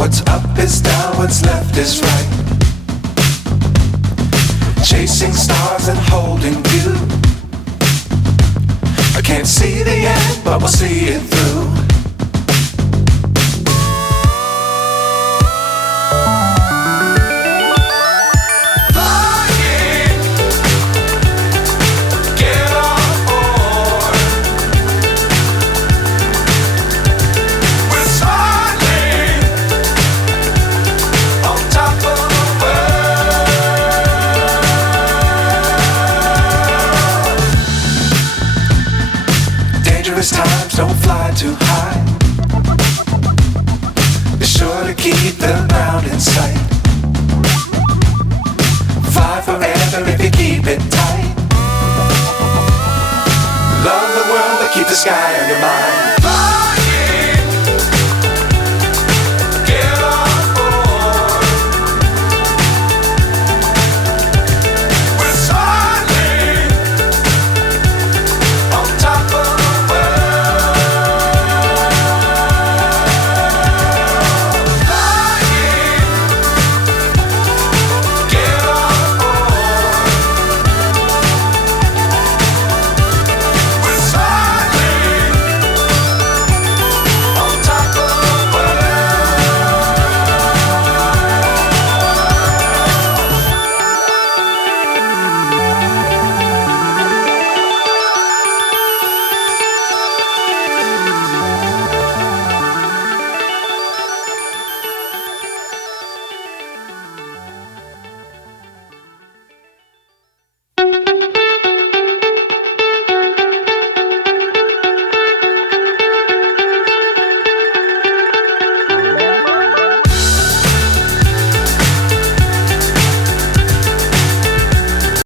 What's up is down, what's left is right. Chasing stars and holding you. I can't see the end, but we'll see it through. Dangerous times, don't fly too high. Be sure to keep the ground in sight. Fly forever if you keep it tight. Love the world, but keep the sky on your mind.